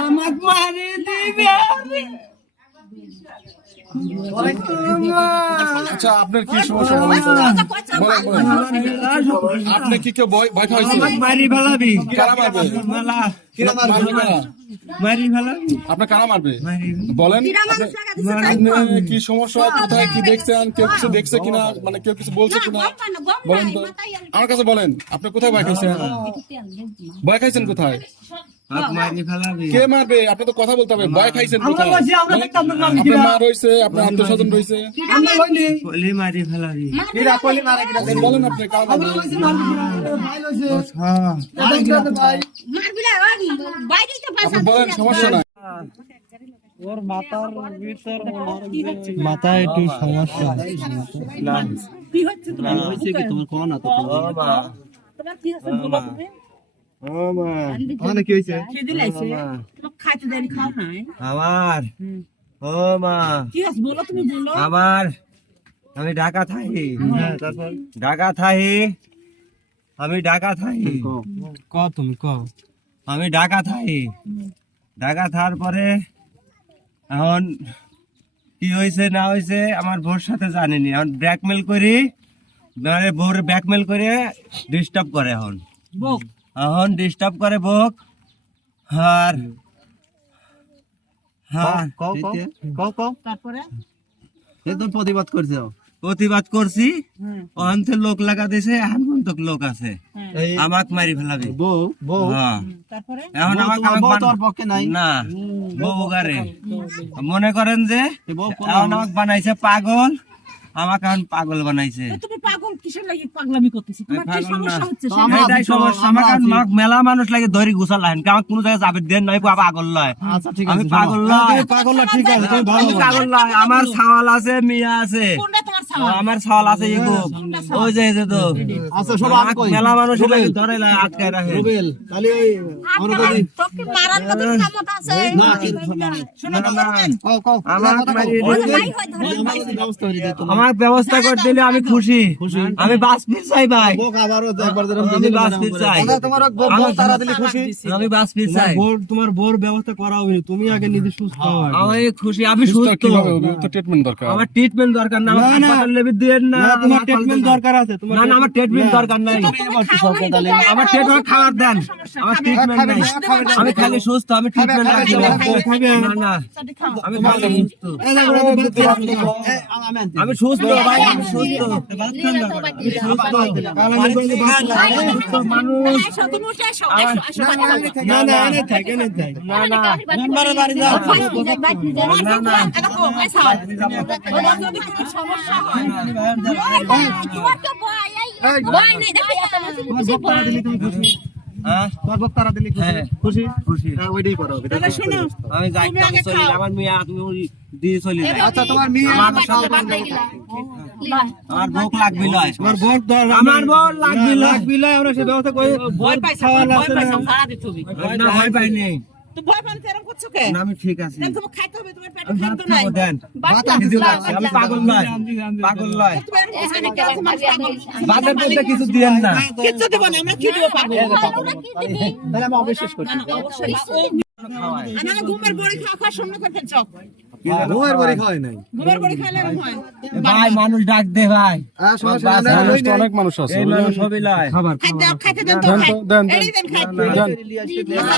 আমাকে মারি দিবে আচ্ছা আপনার কি সমস্যা? আপনি কি কেউ ভয় ভয় মারি ফেলাবি। কারা মারবে? মালা। মারবে? কারা? মারি ফেলাবি। আপনার কারা মারবে? বলেন। আপনি- আপনি কি সমস্যা? কোথায় কি দেখছেন? কেউ কিছু দেখছে কিনা? মানে কেউ কিছু বলছে কিনা? বলেন তো। আমার কাছে বলেন আপনি কোথায় ভয় খাইছেন? ভয় খাইছেন কোথায়? কে মারবে? আপনি তো কথা বলতে হবে। ভয় খাইছেন মা রয়েছে আপনার আত্মীয় স্বজন রয়েছে। বলি মারি ফেলাবি বলেন আপনি কারা মারবে? হ্যাঁ। বলেন সমস্যা নাই। মাথায় একটু সমস্যা মানে কি হয়েছে আমার ও মা আমার আমি ঢাকা থাকি ঢাকা থাকি আমি ঢাকা থাকি ক তুমি ক আমি ঢাকা থাকি ঢাকা থাকার পরে এখন কি হয়েছে না হয়েছে আমার বোর সাথে জানিনি এখন ব্ল্যাকমেল করি মানে বোর ব্ল্যাকমেল করে ডিস্টার্ব করে এখন এখন ডিস্টার্ব করে বক। আর হ্যাঁ প্রতিবাদ করছে প্রতিবাদ করছি। অন্ত লোক লাগা দিছে এখন পর্যন্ত লোক আছে। আমাক মারি ফেলাবি। হ্যাঁ। তারপরে? এখন আমাকে আমাকে না বউ গারে মনে করেন যে এখন আমাকে বানাইছে পাগল। আমাকে এখন পাগল বানাইছে। তুমি পাগল কিসের লাগি পাগলামি করতেছি? তোমার কি সমস্যা হচ্ছে? এটাই সমস্যা। আমাকে এখন মাক- মেলা মানুষ লাগে ধরি লাইন আমার কোনো জায়গায় যাবে দেন নাই বাবা পাগল লয়। আমি পাগল লয়। পাগল ঠিক আছে আমি পাগল লয়। আমার ছাওয়াল আছে মিয়া আছে। কোনটা আমার আছে ওই যে তো। আমাকে মেলা মানুষ ধরে আটকায় রাখে। তোকে মারার মতো ক্ষমতা আছে? শোনো তো করবেন আমার হয় ব্যবস্থা করে দিলে আমি খুশি। আমি বাস ফির চাই ভাই। আমি বাস ফির চাই। আমি বাস ফির চাই। তোমার বোর ব্যবস্থা করা হবে তুমি আগে নিজে সুস্থ হও। আমি খুশি আমি সুস্থ সুস্থ। কীভাবে তো ট্রিটমেন্ট দরকার। আমার ট্রিটমেন্ট দরকার না হাসপাতাল লেবি দিয়েন না না, তোমার আমার ট্রিটমেন্ট হাসপাতাল- দরকার আছে তোমার না না আমার ট্রিটমেন্ট দরকার নাই। আমার ট্রিটমেন্ট খাবার দেন। আমার ট্রিটমেন্ট নাই। আমি খালি সুস্থ আমি ট্রিটমেন্ট লাগবে না না। আমি খালি সুস্থ আমি সুস্থ ভাই আমি সুস্থ। সমস্যা হয় হ্যাঁ? হ্যাঁ। শোনো। আমি যাই চলি খাও। আমার মেয়ে তুমি দিয়ে চলে যাই। আচ্ছা তোমার মেয়ে আমার ভোগ লাগবি লয়। আমার বোর দর আমার বোর লাগবি লয়। লাগবি লাই আমরা সে ব্যবস্থা করে ভয় পাইছো ভয় পাইছো সারা দিতে হবে না ভয় পাই নেই। তো ভয় পাইলে এরকম করছ কে? না, আমি ঠিক আছি। তুমি খাইতে হবে তোমার পেটে খাদ্য নাই খাব দেন। বাচ্চা কিছু লাগছে, আমি পাগল নয় পাগল নয় মধ্যে কিছু দিয়েন না। কিচ্ছু দেবো না আমরা কি দেবো না, অবশ্যই। আমার ঘুমের বড়ি খাওয়া খাওয়া শূন্য করে ফেলছো ঘুমের বাড়ি খাওয়াই নাই। ঘুমের বড়ি খাইলে হয়। ভাই মানুষ ডাক দে ভাই। মানুষ তো অনেক মানুষ আছে এই মানুষ সবই লয় খাবার খাইতে দেন তো দেন দেন, দেন। এড়িয়ে দেন খাইতে দেন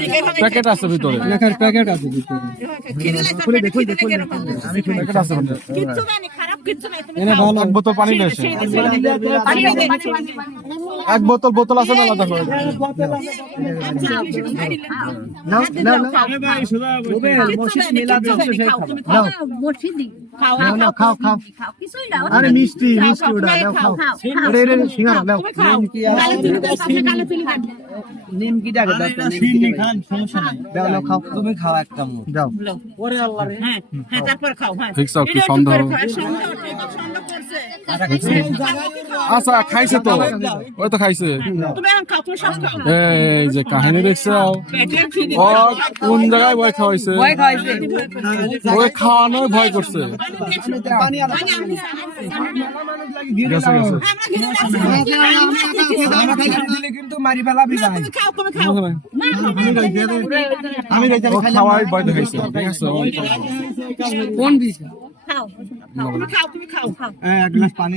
দেখে এভাবে প্যাকেট আছে ভিতরে। লেখার প্যাকেট আছে ভিতরে। খিদে লাগছে, পেটে খিদে প্যাকেট আছে ভিতরে। কিচ্ছু নাই, কিচ্ছু নাই, তুমি খাও। অদ্ভুত পানি নিয়ে এক বোতল বোতল আছে না আলাদা করে আচ্ছা, দাও, নাই, নাই, আরে মিষ্টি মিষ্টি খাও, ওটা দাও খাও। আরে রে সিঙ্গারা দাও তুমি খাও। কালো চুলি দাও, সামনে কালো চুলি দাও। দাও দাও খাও তুমি খাও এক কামড় দাও হ্যাঁ, হ্যাঁ, তারপর খাও, হ্যাঁ। ঠিক আছে, আছে, সন্দেহ আচ্ছা খাইছে তো ওই তো খাইছে। এই যে কাহিনী দেখছ। কোন জায়গায় ভয় খাওয়াইছে ওই খাওয়ানো ভয় করছে মারি ফেলাবি ভাই তুমি খাও, তুমি খাও। ভয় দেখাইছে তুমি খাও, খাও, খাও। হ্যাঁ, এক গ্লাস পানি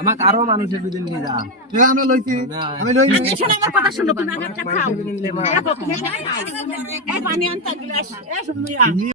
আমাকে আরও মানুষের বিদিন নিয়ে যা। আমরা লইছি। আমি লই আমার কথা শোনো পানি আনতে গ্লাস